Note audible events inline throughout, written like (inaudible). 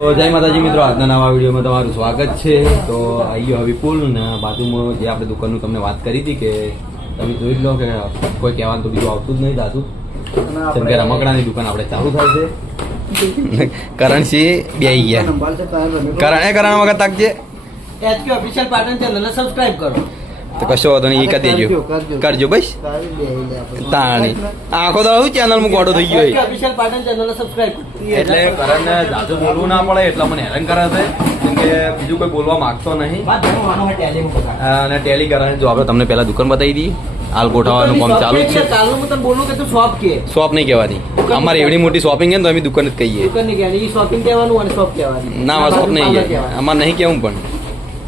તો જય માતાજી મિત્રો આજના નવા વિડીયોમાં તમારું સ્વાગત છે. તો અહીંયા વિપુલ ને બાજુમાં જે આપણે દુકાનનું તમને વાત કરી હતી કે તમે જોઈ જ લો કે કોઈ કહેવાનું તો બીજું આવતું જ નહીં દાદુ જેમ કે રમકડાની દુકાન આપણે ચાલુ થાય છે. કરણસિંહ બે ગયા. કરણ એ કરણ વગર તાકજે. એચકે ઓફિશિયલ પાટણ ચેનલને સબસ્ક્રાઇબ કરો. તો કશો વાંધો નહીં એ કરી દેજો કરજો બસ તાણી આખો શું ચેનલમાં ગોડો થઈ ગયો એટલે કરણને જાજુ બોલવું ના પડે એટલે મને હેરાન કરે છે કે બીજું કોઈ બોલવા માંગતો નહીં. અને ટેલી કરવાની જો આપણે તમને પહેલા દુકાન બતાવી દી હાલ ગોઠવવાનું કામ ચાલુ જ છે કાલનું હું તને બોલું કે તું શોપ કે શોપ નહીં કહેવાની અમારે એવડી મોટી શોપિંગ છે ને તો અમે દુકાન જ કહીએ દુકાનની કહેવાની શોપિંગ કહેવાનું અને શોપ કહેવાની ના અમારે શોપ નહીં અમારે નહીં કેવું પણ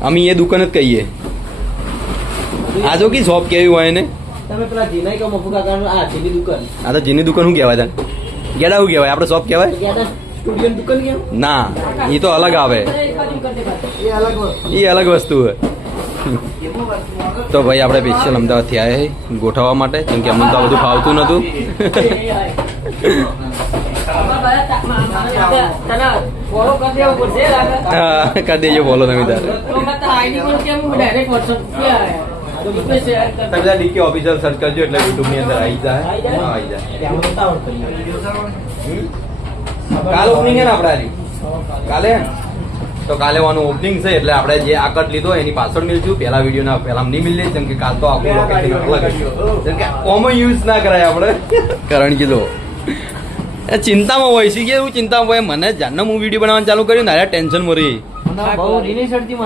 અમે એ દુકાન જ કહીએ આ જો કી શોપ કેવી હોય ને? તમે પેલા જીનાઈ કે મફુ કાકાનું આ જીની દુકાન. આ તો જીની દુકાન શું કહેવાય તને? ગેડા શું કહેવાય? આપણે શોપ કહેવાય? સ્ટુડિયો દુકાન કેવું ના એ તો અલગ આવે. એ અલગ વસ્તુ. એ અલગ વસ્તુ હોય. તો ભાઈ આપણે સ્પેશિયલ અમદાવાદથી આવ્યા ગોઠવવા માટે કેમ કે અમને તો આ બધું ફાવતું નહોતું હા કરી દેજો બોલો તમે તારે. તમે બધા ડીકે ઓફિસર સર્ચ કરજો એટલે યુટ્યુબની અંદર આવી જાય. હા, આવી જાય. કાલ કાલે ઓપનિંગ છે ને આપણે? કાલે? તો કાલે વાનું ઓપનિંગ છે એટલે આપણે જે આકટ લીધો એની પાછળ મિલશું. પહેલા વીડિયો ના પહેલા નહીં મિલ જેમ કે કાલ તો આખું લોકેશન અલગ હશે. જેમ કે કોમન યુઝ ના કરાય આપણે. કારણ કીધું. એ ચિંતામાં હોય છે કે એવું ચિંતામાં હોય? મને જાનનો હું વીડિયો બનાવવાનું ચાલુ કર્યું ને ટેન્શન મરી. મને બહુ રીની શરદી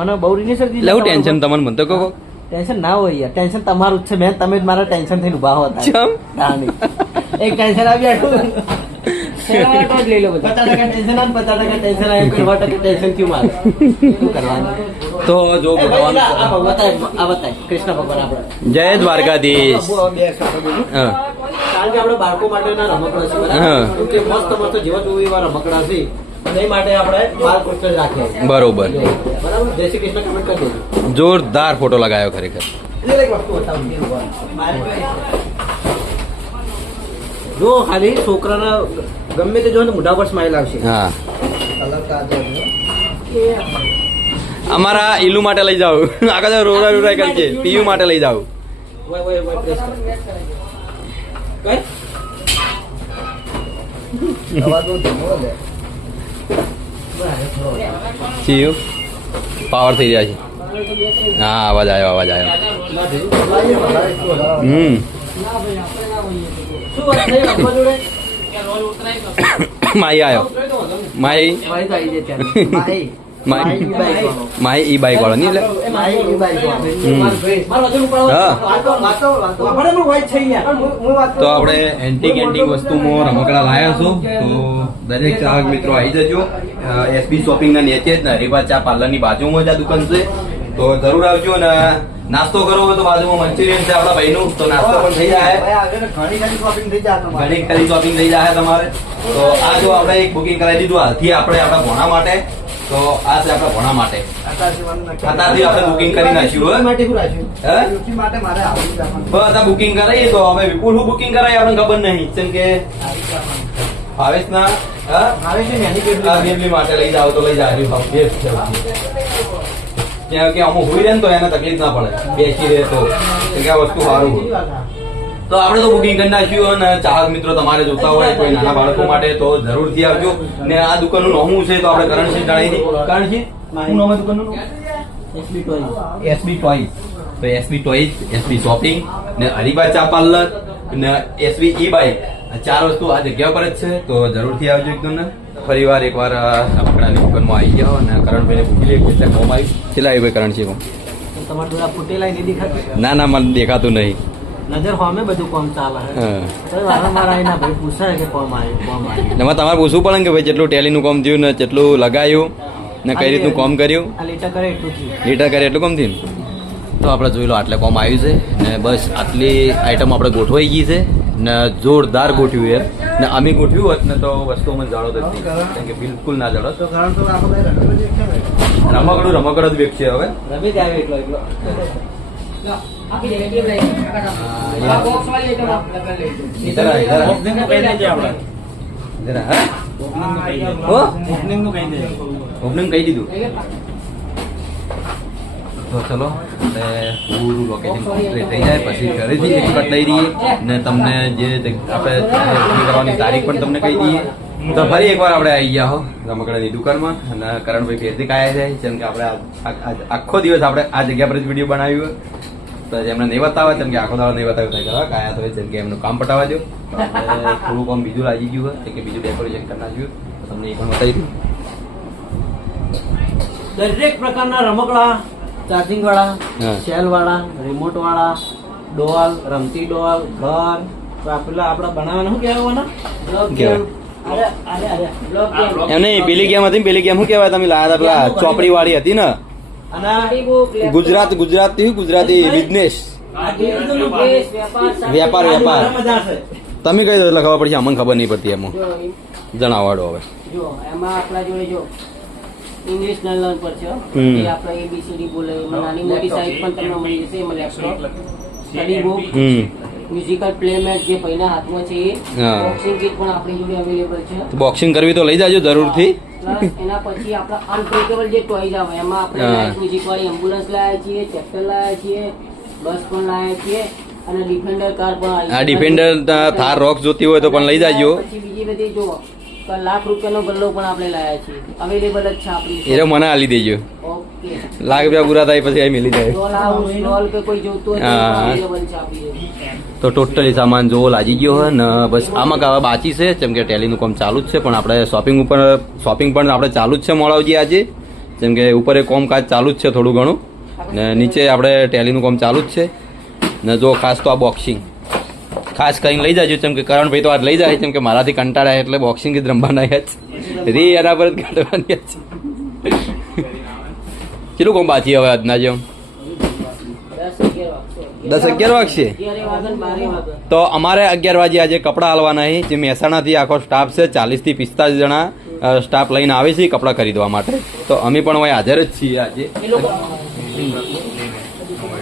મને બહુ રીની શરદી એટલે ટેન્શન તમને મને તો કહો. ટેન્શન ના હોય યાર. ટેન્શન તમારું જ છે મેં તમે જ મારા ટેન્શન થઈને ઊભા હો ચમ? એક ટેન્શન આવી આટલું પચાસ ટકા ટેન્શન આવે કરવાનું? તો જો એ આ આ બતાય. કૃષ્ણ ભગવાન જય દ્વારકાધીશ. કારણ કે આપણે બાળકો માટેના રમકડા છે મસ્ત મસ્ત જેવા જોવું એવા રમકડા છે. બરોબર. જોરદાર ફોટો લગાવ્યો ખરેખર. જો ખાલી છોકરાના ગમે તે જો ને મોઢા પર સ્માઈલ આવશે. હા. અમારા ઈલુ માટે લઈ જાવ આગળ રોરા રોરા કરશે પીયુ માટે લઈ જાવ કઈ ચીયુ પાવર થઈ રહ્યા છે. હા અવાજ આવ્યો અવાજ આવ્યો. હમ. માઈ (coughs) આવ્યો. માઈ મારી માઈ ઈ બાઈક વાળો નહીં એટલે એ માહી ઈ બાઈક વાળો. હમ. મારો વજન ઉપાડો. હા. વાતો, વાતો, વાતો. આપણે પણ white થઈ ગયા. હું વાત તો આપણે એન્ટિક એન્ટિક વસ્તુમાં રમકડા લાયા છો તો દરેક ચાહક મિત્રો આવી જજો એસબી શોપિંગ ના નીચે જ ને હરિભા ચા પાર્લરની બાજુમાં જ આ દુકાન છે તો જરૂર આવજો અને નાસ્તો કરવો હોય તો બાજુમાં મંચુરિયન છે આપણા ભાઈનું તો નાસ્તો પણ થઈ જાય. ઘણી ઘણી shopping થઈ જાય ઘણી ખરી શોપિંગ થઈ જાય તમારે. તો આ જો આપણે એક બુકિંગ કરાવી દીધું હાલથી આપણે આપણા ભોણા માટે. તો આ છે આપણા ભોણા માટે. અત્યારથી આપણે બુકિંગ કરી નાખ્યું? હે. બસ આ બુકિંગ કરાવીએ તો હવે વિપુલ શું બુકિંગ કરાવી આપણને ખબર નહીં. કેમ કે ભાવેશ ના ભાવેશ માટે. લઈ જાવ તો લઈ જાવ ત્યાં કે અમુક હોઈ રહે ને તો એને તકલીફ ના પડે. બેસી રહે તો. કે આ વસ્તુ સારું હોય. તો આપણે તો બુકિંગ કરી નાખ્યું અને ચાહક મિત્રો તમારે જોતા હોય કોઈ નાના બાળકો માટે તો જરૂરથી આવજો. ને આ દુકાનનું નામ છે તો આપણે કરણસિંહ જણાવી દઈએ કરણસિંહ શું નામ દુકાનનું? SB toy. SB toy. તો એસબી ટોય એસબી શોપિંગ ને હરિભા ચા પાર્લર ને એસબી ઈ બાઈક. ચાર વસ્તુ આ જગ્યા પર જ છે તો જરૂરથી આવજો એકદમ ને ફરી વાર એકવાર આ રમકડાની દુકાનમાં આવી ગયા અને કરણભાઈને પૂછી લઈએ કેટલા કોમ આવી કેટલા આવી ભાઈ કરણ છે કોમ? ના ના મને દેખાતું નહીં. નજર હોમે બધું કોમ ચાલે ભાઈ પૂછાય કે કોમ કોમ એમાં તમારે પૂછવું પડે કે ભાઈ જેટલું ટેલીનું કોમ થયું ને જેટલું લગાયું ને કઈ રીતનું કોમ કર્યું? લીટર લીટા કરે એટલું લીટર કરે એટલું કોમ થયું? તો આપણે જોઈ લો આટલે કોમ આવ્યું છે ને બસ આટલી આઈટમ આપણે ગોઠવાઈ ગઈ છે. ને જોરદાર ગોઠવ્યું એમ ને અમે ગોઠવ્યું હોત ને તો વસ્તુઓમાં જાળો નથી કેમ કે બિલકુલ ના જાળો કારણ છે રમકડું રમકડો જ વેચશે હવે. ઓપનિંગ કહી આવ્યો તો આપણે પૂરું લોકેશન કમ્પ્લીટ થઈ જાય, પછી ઘરેથી એક લઈ રહીએ, ને તમને જે આપણે કરવાની તારીખ પણ તમને કહી દઈએ. તો ફરી એકવાર આપણે આવી ગયા હો, રમકડાની દુકાનમાં, અને કરણભાઈ ફેરથી કાયા છે જેમ કે આપણે આખો દિવસ આપણે આ જગ્યા પર જ વીડિયો બનાવ્યો. તો એમને નહીં બતાવે જેમ કે આખો દાડો નહીં બતાવે થાય કરવા કાયા તો જેમ કે એમનું કામ પટાવા દો. થોડું કામ બીજું લાગી ગયું હોય કે બીજું ડેકોરેશન કરી નાખ્યું તમને એ પણ બતાવી દઉં. દરેક પ્રકારના રમકડા ચાર્જિંગ વાળા સેલ વાળા રિમોટ વાળા ડોલ રમતી ડોલ ઘર. પેલા આપડા બનાવવાના શું કહેવાય. પેલી ગેમ હતી પેલી ગેમ શું કહેવાય તમે લાયા હતા પેલા? ચોપડી વાળી હતી ને? ગુજરાત ગુજરાત ગુજરાતી ગુજરાતી બિઝનેસ આ વેપાર, વેપાર. તમે કઈ દો એટલે ખબર પડશે અમને ખબર નહીં પડતી એમાં. જણાવાડો હવે. જો એમાં આપણા જોડે જો ઇંગ્લિશ લર્ન પર છે. એ આપણે એબીસીડી બોલે નાની મોટી સાઈઝ પણ તમને મળી જશે એમાં laptop study book musical playmate જે પહેલા હાથમાં છે એ બોક્સિંગ કિટ પણ આપણી જોડે અવેલેબલ છે. બોક્સિંગ કરવી તો લઈ જાજો જરૂરથી. એના પછી આપણા અનબ્રેકેબલ જે ટોયઝ આવે એમાં આપણે મ્યુઝિક વાળી એમ્બ્યુલન્સ લાયા છીએ ચેપ્ટર લાયા છીએ બસ પણ લાયા છીએ અને ડિફેન્ડર કાર પણ આ ડિફેન્ડર થાર રોક જોતી હોય તો પણ લઈ જાજો. પછી બીજી બધી જો લાખ રૂપિયાનો ગલ્લો પણ આપણે લાયા છીએ. અવેલેબલ જ છે આપણી એ તો મને આલી દેજો. ઓકે. લાખ રૂપિયા પૂરા થાય પછી અહીં મિલી જાય. કે કોઈ જોતું હોય. તો ટોટલી સામાન જોવો લાજી ગયો હોય ને બસ આમાં કાવા બાચી છે. જેમ કે ટેલીનું કામ ચાલુ જ છે પણ આપણે શોપિંગ ઉપર શોપિંગ પણ આપણે ચાલુ જ છે મોડાવજી આજે. જેમ કે ઉપર એ કામકાજ ચાલુ જ છે થોડું ઘણું. ને નીચે આપણે ટેલીનું કામ ચાલુ જ છે. ને જો ખાસ તો આ બોક્સિંગ ખાસ કરીને લઈ જાજો કેમ કે કરણભાઈ તો આજ લઈ જાય કેમ કે મારાથી કંટાળા એટલે બોક્સિંગ જ રમવાના જ રી એના પર કાઢવાની જ કેટલું કોમ બાકી હવે આજના જેમ? દસ અગિયાર વાગશે. તો અમારે અગિયાર વાગે આજે કપડાં હાલવાના છે, જે મહેસાણાથી આખો સ્ટાફ છે, ચાલીસથી પિસ્તાલીસ જણા સ્ટાફ લઈને આવે છે, કપડાં ખરીદવા માટે. તો અમે પણ અહીં હાજર જ છીએ આજે.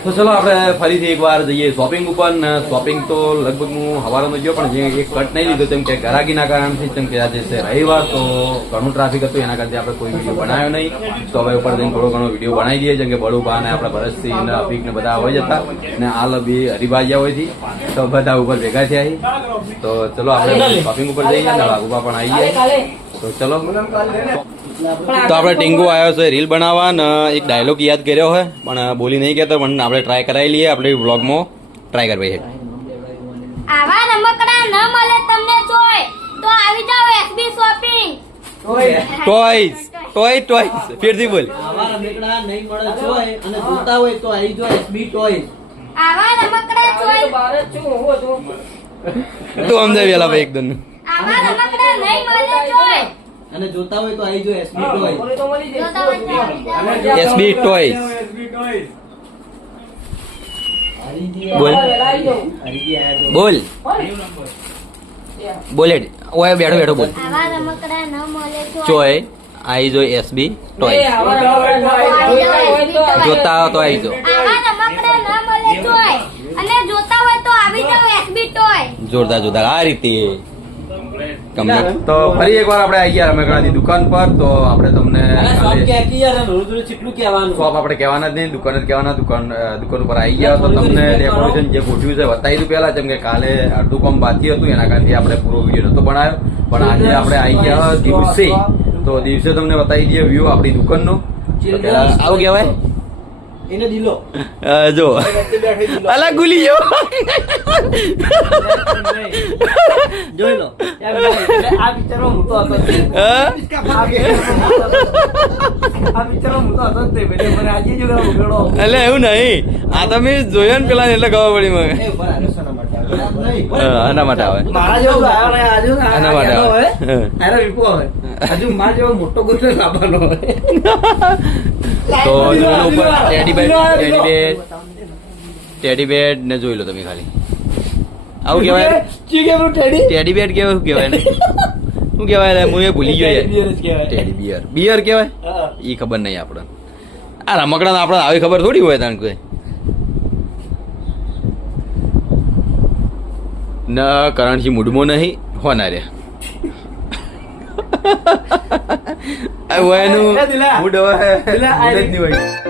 તો ચલો આપણે ફરીથી એકવાર જઈએ શોપિંગ ઉપર ને શોપિંગ તો લગભગ હું હવારનો ગયો પણ જે એક કટ નહીં લીધો તેમ કે ગરાગીના કારણથી જેમ કે આજે છે રવિવાર તો ઘણું ટ્રાફિક હતું એના કારણે આપણે કોઈ વીડિયો બનાવ્યો નહીં. તો હવે ઉપર જઈને થોડો ઘણો વીડિયો બનાવી દઈએ જેમ કે બળુબા ને આપણા ભરતસિંહ ને અભિક ને બધા હોય જતા ને આ લબી હરિભાજ્યા હોયથી તો બધા ઉપર ભેગા થયા તો ચલો આપણે શોપિંગ ઉપર જઈએ ને વાઘુબા પણ આવી જાય તો ચલો. તો આપણે ટીંગુ આવ્યો છે રીલ બનાવવા ને એક ડાયલોગ યાદ કર્યો હોય પણ બોલી નહીં કહેતો પણ આપણે ટ્રાય કરાવી લઈએ આપણે વ્લોગમાં ટ્રાય કરવી છે. આવા રમકડા ન મળે તમને જોય તો આવી જાઓ SB shopping toys toy toys ફેરથી બોલ. આવા રમકડા નહીં મળે જોય અને જોતા હોય તો આવી જાઓ એસબી ટોય આવા રમકડા જોય બહાર જ છું હું હતું. તું સમજાય વેલા ભાઈ એકદમ આવા રમકડા નહીં મળે જોય અને જોતા હોય તો આવી જો એસબી ટોય. જોતા આવી. એસબી ટોયસ બોલ. આવી બોલ. બોલે. ઓય બેઠો બેઠો બોલ. આવા ચોય આઈ જો એસબી ટોય આવા જોઈતા હોય તો આવી જોતા આવી જો. આવા જોતા હોય તો આવી જાવ એસબી ટોય જોરદાર જોરદાર. આ રીતે. કમ્પ્લીટ તો ફરી એકવાર આપણે આવી ગયા રમકડાની દુકાન પર તો આપણે તમને શોપ કાલે- ક્યાં કી યાર રોજ રોજ કેટલું કહેવાનું. શોપ આપણે કહેવાના જ નહીં દુકાન જ કહેવાના દુકાન દુકાન ઉપર આવી ગયા તો તમને ડેકોરેશન જે ગોઠવ્યું છે બતાવી દઉં પહેલા જેમ કે કાલે અડધું કામ બાકી હતું એના કારણે આપણે પૂરો વીડિયો નતો બનાવ્યો. પણ આજે આપણે આવી ગયા દિવસે. તો દિવસે તમને બતાવી દઈએ વ્યૂ આપણી દુકાનનો. આવું કહેવાય? એને દિલો જો અલા ગુલી જો જોઈ લો આ બિચારો હું હતો? આ બિચારો હું હતો તે. એટલે મને આજે જો ગળો. એટલે એવું નહીં આ તમે જોયો ને પેલા એટલે ખબર પડી મને માટે આના માટે આવે મારા જેવો આવ્યો ને આજુ આના માટે આવે. અરે વિપુ આવે હજુ મારા જેવો મોટો ગુસ્સો લાવવાનો હોય. તો ઉપર teddy bed teddy bed teddy bed ને જોઈ લો તમે ખાલી. આવું કહેવાય ટેડી? ટેડી બેડ કેવાય શું કહેવાય ને? શું કહેવાય હું એ ભૂલી ગયો ટેડી બિયર કહેવાય. બિયર કહેવાય? હા. ખબર નહીં આપણે આ રમકડા આપણે આવી ખબર થોડી હોય તાણ કોઈ. ન કરણજી મૂડમાં નહીં હોના રે (laughs) વયનું મૂડ હવે હોય.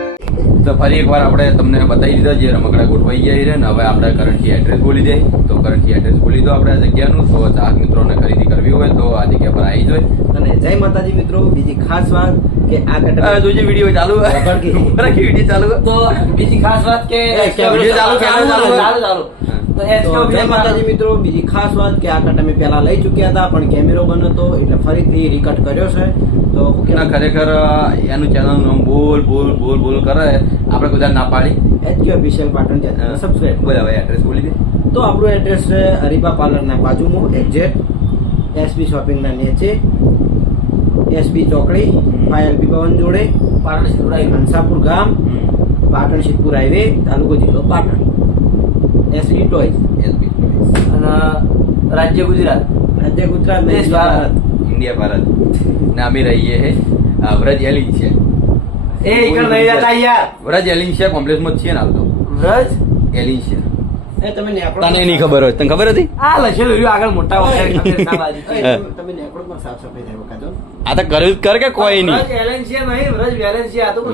તો ફરી એકવાર આપણે તમને બતાવી દીધા જે રમકડા ગોઠવાઈ ગયા છે ને હવે આપણે કરંટથી એડ્રેસ બોલી દે. તો કરંટથી એડ્રેસ બોલી દો આપણે આ જગ્યાનું. તો ચાહક મિત્રોને ખરીદી કરવી હોય તો આ જગ્યા પર આવી જાય અને જય માતાજી મિત્રો બીજી ખાસ વાત કે આ જોજે વીડિયો ચાલુ. કે. વીડિયો ચાલુ? તો બીજી ખાસ વાત કે એ, ચાલુ, ચાલુ, ચાલુ. તો એ જય માતાજી મિત્રો બીજી ખાસ વાત કે આ કટ અમે પહેલા લઈ ચૂક્યા હતા પણ કેમેરો બંધ હતો એટલે ફરીથી રીકટ કર્યો છે. તો ના ખરેખર એનું ચેનલ નામ બોલ બોલ બોલ બોલ કરે. આપણે બધા ના પાડી. HK official Patan channel subscribe બોલ હવે એડ્રેસ બોલી દે. તો આપણું એડ્રેસ છે હરિભા પાર્લરના બાજુમાં એક્ઝેક્ટ એસબી શોપિંગના નીચે એસબી ચોકડી ફાયલબી ભવન જોડે પાટણ સિદ્ધપુર હંસાપુર ગામ પાટણ સિદ્ધપુર હાઈવે તાલુકો જિલ્લો પાટણ. એસબી ટોયઝ એસબી અને રાજ્ય ગુજરાત. રાજ્ય ગુજરાત દેશ ભારત. ઇન્ડિયા ભારત. ને અમે રહીએ હે. વ્રજ એલિંગ છે. એ ઈકણ નહીં જતા યાર. વ્રજ એલિંગ છે કોમ્પ્લેક્સમાં છે ને આવતો વ્રજ? એલિંગ છે. એ તમે તને નહીં ખબર હોય? તને ખબર હતી? આ લખેલું રહ્યું આગળ મોટા છે. એ (laughs) તમે- તમે નેકળોમાં સાફ સફાઈ થાય વખત આ તો કર્યું જ કર કે કોઈ નહીં? વ્રજ એલેન્સિયા નહીં વ્રજ વેલેન્સિયા આ તો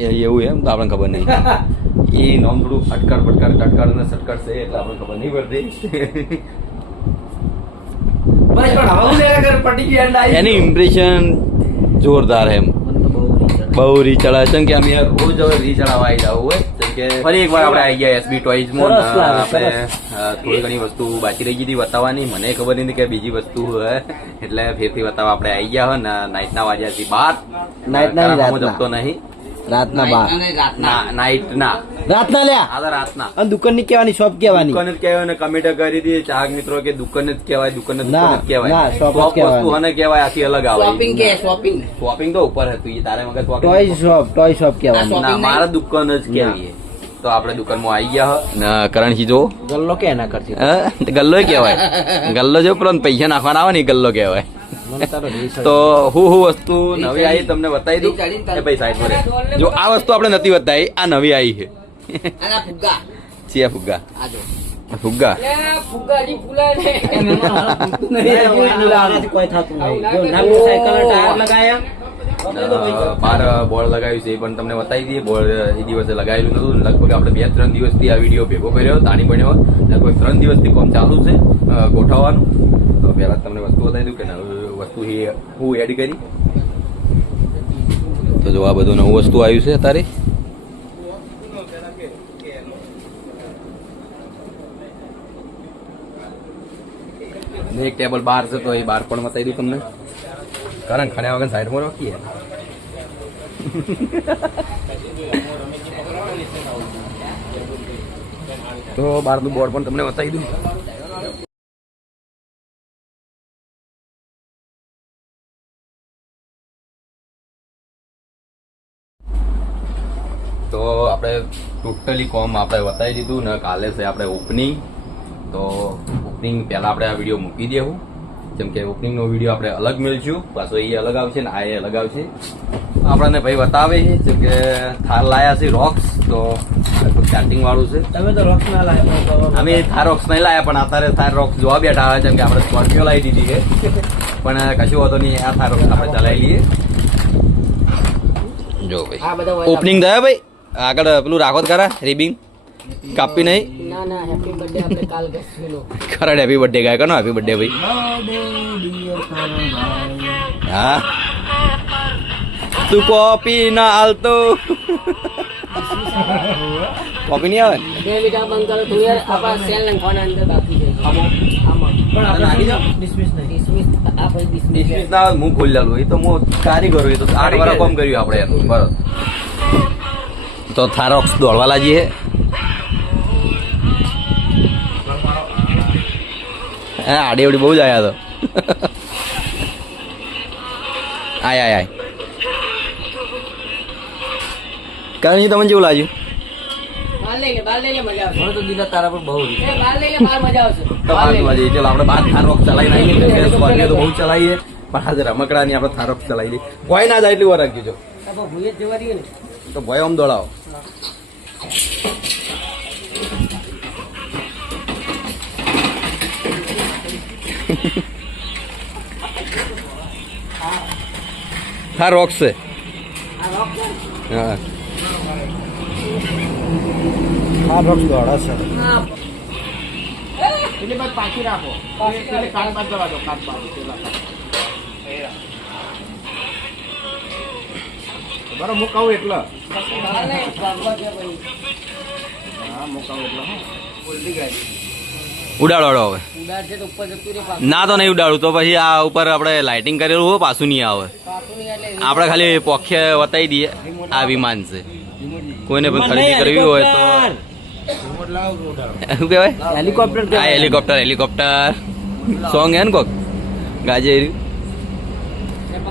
એવું એમ તો આપણને ખબર નહીં. (laughs) એ નામ થોડું અટકડ પટકડ ટટકાર અને સટકાર છે એટલે આપણે ખબર નહીં પડતી. એની ઇમ્પ્રેશન જોરદાર એમ. બહુ રીચડા છે. કે અમે રોજ હવે રીચડાવા આવી જવું હોય. જેમ કે ફરી એકવાર આપણે આવી ગયા એસબી ટોયઝમાં આપણે થોડી ઘણી વસ્તુ બાકી રહી ગઈ હતી બતાવવાની. મને ખબર નથી કે બીજી વસ્તુ એટલે ફેરથી બતાવવા આપણે આવી ગયા હોય ને નાઇટના વાગ્યા થી બાર. નાઇટના નહીં, હું જમતો નહીં. રાતના બાર. ના નાઇટ ના. રાતના લ્યા? આ તો રાતના. અને દુકાનની કેવાની શોપ કેવાની દુકાન જ કહેવાય ને કમેન્ટ કરી હતી ચાહક મિત્રો કે દુકાન જ કહેવાય દુકાન જ કહેવાય. કહેવાય. વસ્તુ અને કહેવાય આખી અલગ આવે. શોપિંગ કે શોપિંગ શોપિંગ તો ઉપર હતું એ તારે મગજ ટોય શોપ ટોય શોપ કહેવાય ના મારા દુકાન જ કહેવાય. તો આપણે દુકાનમાં આવી ગયા ના કરણસી જો ગલ્લો કે એના કરતી? ગલ્લો કહેવાય. ગલ્લો જો પરંતુ પૈસા નાખવાના આવે ને ગલ્લો કહેવાય. તો હું હું વસ્તુ નવી આવી તમને બતાવી દઉં. એ ભાઈ સાઈડ પર જો આ વસ્તુ આપણે નથી બતાવી આ નવી આવી છે. ફુગ્ગા. ફુગ્ગા? બાર બોર્ડ લગાવ્યું છે એ પણ તમને બતાવી દઈએ. બોર્ડ એ દિવસે લગાવેલું નતું. લગભગ આપણે બે ત્રણ દિવસથી આ વીડિયો ભેગો કર્યો તાણી બન્યો. લગભગ ત્રણ દિવસથી કામ ચાલુ છે ગોઠવવાનું. તો પહેલા તમને વસ્તુ બતાવી દઉં કે નવી વસ્તુ હું એડ કરી. તો જો આ બધું નવું વસ્તુ આવ્યું છે અત્યારે એક ટેબલ બાર છે તો એ બાર પણ બતાવી દઉં તમને. કારણ ખાણ્યા વગર સાઈડમાં રાખીએ. (laughs) તો બહારનું બોર્ડ પણ તમને બતાવી દઉં. આપણે ટોટલી કોમ આપણે બતાવી દીધું ને કાલે છે આપણે ઓપનિંગ તો ઓપનિંગ પહેલાં આપણે આ વીડિયો મૂકી દેવું. જેમ કે ઓપનિંગનો વીડિયો આપણે અલગ મેળશું પાછો એ અલગ આવશે ને આ એ અલગ આવશે. આપણને ભાઈ બતાવે છે જેમ કે થાર લાયા છે રોક્સ તો ચાર્ટિંગ વાળું છે. તમે તો રોક્સ ના લાયા અમે થાર રોક્સ નહીં લાયા પણ અત્યારે થાર રોક્સ જોવા બેઠા હોય જેમ કે આપણે સ્કોર્પિયો લાવી દીધી છે. પણ કશું હોતો નહીં આ થાર રોક્સ આપણે ચલાવી લઈએ. જો ભાઈ. ઓપનિંગ થયા ભાઈ? આગળ પેલું રાખો ખરા રિબિંગ કાપી નહીં? ના ના હેપી બર્થડે આપણે કાલ કરશું. ખરા હેપી બર્થડે ગાય કનો હેપી બર્થડે ભાઈ? હા. તું કોપી ના હાલતો કોપી નહીં આવે? ને? બે મિનિટ બંધ કરો તું યાર આપણા સેલ નાખવાના અંદર બાકી છે. પણ નાખી દો. ડિસમિસ આ પછી ડિસમિસ ના હું ખોલી લાલું. એ તો હું કારીગર એ તો આઠ વાર કામ કર્યું આપણે બરોબર તો થારોક્સ દોડવા લાગીએ. હા આડી અવડી બહુ જ આવ્યા તો. આય આય આય. કારણ તમને જેવું લાગ્યું. રમકડા ની આપડે થારોક ચલાવી નાખીએ. કેમ કે તો બહુ ચલાવીએ. પણ આજે રમકડાની આપણે થારોક ચલાવી દઈએ. કોઈ ના જાય એટલી વાર રાખજો તો ભય આમ દોડાવો. હા રોક છે. હા. આ રોક્સ દોડા છે. પેલી બાજુ પાછી રાખો. પેલી કાન બાદ જવા દો કાન બાદ પેલા બરાબર હું કહું એટલે ઉડાડો હવે. ઉડાડ છે તો ઉપર જતું રે પાછું. ના તો નહીં ઉડાડું તો પછી આ ઉપર આપણે લાઇટિંગ કરેલું હોય પાછું નહીં આવે. આપણે ખાલી પોખે વતાવી દઈએ આ વિમાન છે. કોઈને પણ ખરીદી કરવી હોય તો શું કહેવાય? હેલિકોપ્ટર આ હેલિકોપ્ટર હેલિકોપ્ટર. સોંગ હે ને કોક? ગાજે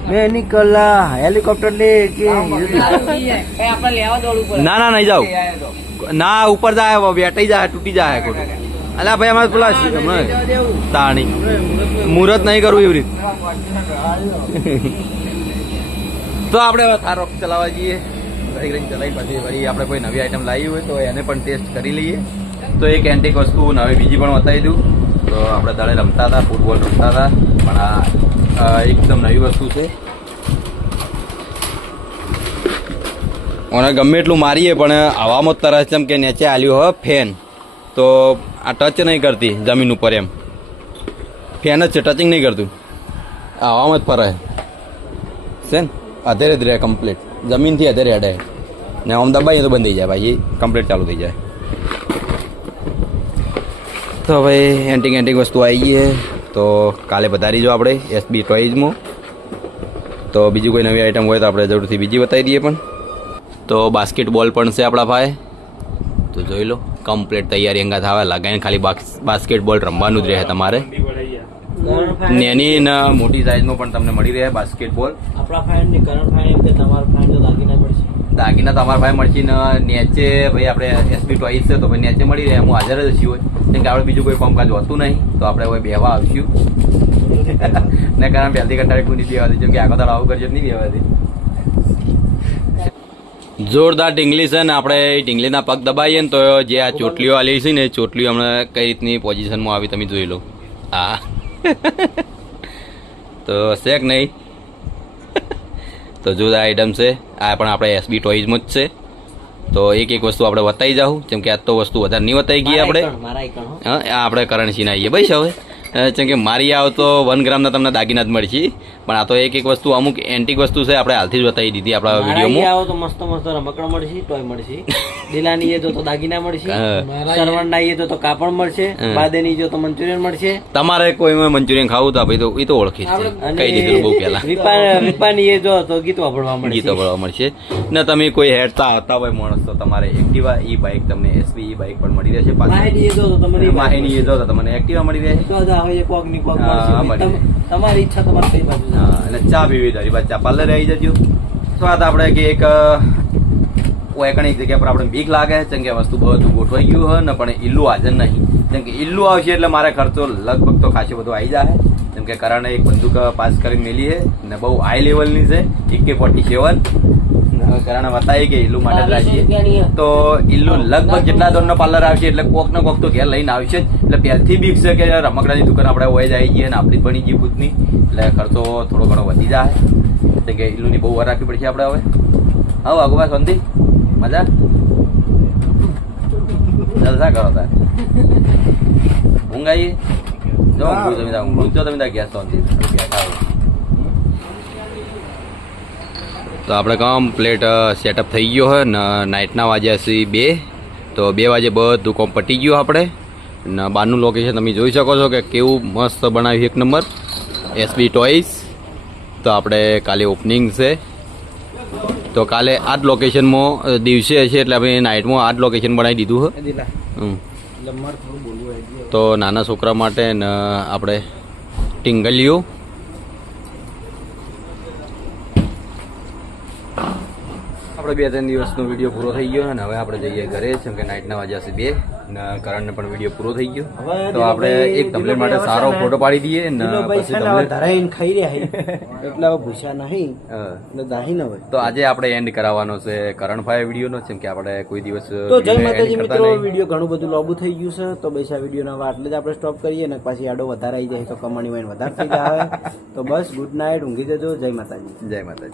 મેં નીકળલા હેલિકોપ્ટર લે ના ના, નહીં જાવ ના, ઉપર જાય બેટાઈ જાય, તૂટી જાય ખોટું. અલ્યા ભાઈ, અમારે પેલા તાણી. મુહૂર્ત નહીં કરવું એવી રીત. તો આપણે હવે રોક ચલાવવા જઈએ. ચલાવી પછી ભાઈ આપણે કોઈ નવી આઈટમ લાવી હોય તો એને પણ ટેસ્ટ કરી લઈએ. તો એક એન્ટિક વસ્તુ નવી, બીજી પણ બતાવી દઉં. તો આપણે દાડે રમતા હતા ફૂટબોલ રમતા હતા, પણ આ એકદમ નવી વસ્તુ છે. મને ગમે એટલું મારીએ પણ હવામાં જ તરસ જેમ કે નીચે આલ્યું હોય ફેન. તો આ ટચ નહીં કરતી જમીન ઉપર એમ. ફેન જ છે ટચિંગ નહીં કરતું. હવામાં જ ફરે. છે ને? અધેરે જ રહે કમ્પ્લીટ જમીનથી અધેરે અડે. ને આમ દબાઈએ તો બંધ થઈ જાય ભાઈ. કમ્પ્લીટ ચાલુ થઈ જાય. તો હવે એન્ટિક એન્ટિક વસ્તુ આવી ગઈ તો કાલે વધારી જો આપણે એસબી ટોઈઝમાં તો બીજું કોઈ નવી આઈટમ હોય તો આપણે જરૂરથી બીજી બતાવી દઈએ પણ. તો બાસ્કેટબોલ પણ છે આપણા ભાઈ. તો જોઈ લો કમ્પ્લીટ તૈયારી અંગા થવા લગાવીને ખાલી બાસ્કેટબોલ રમવાનું જ રહે તમારે. નેની ને, મોટી સાઈઝમાં પણ તમને મળી રહે બાસ્કેટબોલ આપણા ફાઈન ને કરંટ કે તમારો ફાઈન તો દાગીના પડશે. દાગીના તમારા ભાઈ મળશે ને નેચે ભાઈ આપણે એસપી ટોઈસ છે, તો ભાઈ નેચે મળી રહે. હું હાજર જ છીએ કેમ કે આપણે બીજું કોઈ કામકાજ હોતું નહીં, તો આપણે હવે બેવા આવશું. (laughs) ને કારણ પહેલથી કંટાળી કોઈ નહીં બેવા જેમ કે આગળ આવું કરજો નહીં બેવાતી જોરદાર ઢીંગલી છે ને, આપણે એ ઢીંગલીના પગ દબાવીએ ને તો જે આ ચોટલીઓ આલી છે ને ચોટલીઓ હમણાં કઈ રીતની પોઝિશનમાં આવી, તમે જોઈ લો. હા. (laughs) તો શેક નહીં? તો જો આ આઈટમ છે. આ પણ આપણે એસબી ટોઈઝમાં જ છે. તો એક એક વસ્તુ આપણે વતાવી જાઉં જેમ કે આ તો વસ્તુ વધારે નહીં વતાવી ગઈ આપણે. હો. આપણે કરણસિંહ આવીએ ભાઈ હવે. જેમ કે મારી આવ તો વન ગ્રામના તમને દાગીના જ મળશે. પણ આ તો એક એક વસ્તુ અમુક એન્ટિક વસ્તુ છે આપણે હાલથી જ બતાવી દીધી આપણા મારા વિડીયોમાં. આવો તો મસ્ત મસ્ત રમકડા મળશે ટોય મળશે. (laughs) દિલાની એ જો તો દાગીના મળશે. સરવણના એ જો તો કાપડ મળશે. બાદેની જો તો મંચુરિયન મળશે. તમારે કોઈ મંચુરિયન ખાવું તો ભાઈ તો એ તો ઓળખી છે. કહી દીધું બહુ પહેલા. વિપાની એ જો તો ગીતો વાપરવા મળશે. ગીતો ભરવા મળશે. ને તમે કોઈ હેડતા હતા હોય માણસ તો તમારે એક્ટિવા ઈ બાઇક તમને એસબી ઈ બાઇક પણ મળી રહેશે પાછી. એ જો તો તમને માહિતી એ જો તો તમને એક્ટિવા મળી રહેશે. હોય કોકની કોક હા, મળશે. મળી તમ- તમારી ઈચ્છા તમારી કઈ બાજુ. અને ચા પીવી તારી બાદ ચા પાર્લર આવી જજો. સ્વાદ આપણે કે એક ઓયકણ એક જગ્યા પર આપણે બીક લાગે છે. કે વસ્તુ બધું ગોઠવાઈ ગયું હોય ને પણ ઈલ્લું હાજર નહીં. જેમ કે ઈલ્લું આવશે એટલે મારે ખર્ચો લગભગ તો ખાસો બધો આવી જાય. જેમ કે કરણે એક બંદૂક પાસ કરીને મેલી છે ને બહુ હાઈ લેવલની છે. એકે ફોર્ટી સેવન કરણે બતાવી કે ઈલ્લુ માટે લાગીએ. રાખીએ તો ઈલ્લુ લગભગ જેટલા દોરનો પાર્લર આવશે એટલે કોક ને કોક તો ઘેર લઈને આવશે જ. એટલે પહેલથી બીક છે કે રમકડાની દુકાન આપણે હોય જાય આવી જઈએ ને આપણી બની ગઈ ભૂતની. એટલે ખર્ચો થોડો ઘણો વધી જાય. એટલે કે ઈલ્લુની બહુ વાર રાખવી પડશે આપણે હવે. હા આગુભાઈ શાંતિ મજા? જલસા કરો તાર? ઊંઘ આવી જો ઊંઘું તમે ઊંઘું જો તમે તાર ગેસ શાંતિ બેઠા હો. તો આપણે કમ્પ્લેટ સેટઅપ થઈ ગયો હોય ને નાઇટના વાગ્યા છે બે. તો બે વાગે બધું કોમ પટી ગયું આપણે. ને બહારનું લોકેશન તમે જોઈ શકો છો કે કેવું મસ્ત બનાવ્યું એક નંબર. એસબી ટોઈસ તો આપણે કાલે ઓપનિંગ છે. તો કાલે આ જ લોકેશનમાં દિવસે હશે એટલે આપણે નાઇટમાં આ જ લોકેશન બનાવી દીધું ગયું. તો નાના છોકરા માટે ને આપણે ટીંગલીઓ. આપણે બે ત્રણ દિવસનો વીડિયો પૂરો થઈ ગયો અને હવે આપણે જઈએ ઘરે જેમ કે નાઇટના વાગ્યા છે બે ને કરણને પણ વીડિયો પૂરો થઈ ગયો. તો આપણે એક તમલેટ માટે સારો ફોટો પાડી દઈએ ને પછી ને ધરાઈને ખાઈ રહ્યા (laughs) એટલા ભૂસા નહીં દાહી ન હોય તો આજે આપણે એન્ડ કરાવવાનો છે કરણભાઈ વિડીયોનો જેમ કે આપણે કોઈ દિવસ તો જય માતાજી મિત્રો. વીડિયો ઘણું બધું લોબુ થઈ ગયું છે તો બેસા વીડિયો ના આટલે જ આપણે સ્ટોપ કરીએ ને પાછી આડો વધારે આવી જાય તો કમાણી વાઈન વધારે થઈ જાય તો બસ ગુડ નાઇટ ઊંઘી જજો. જય માતાજી. જય માતાજી.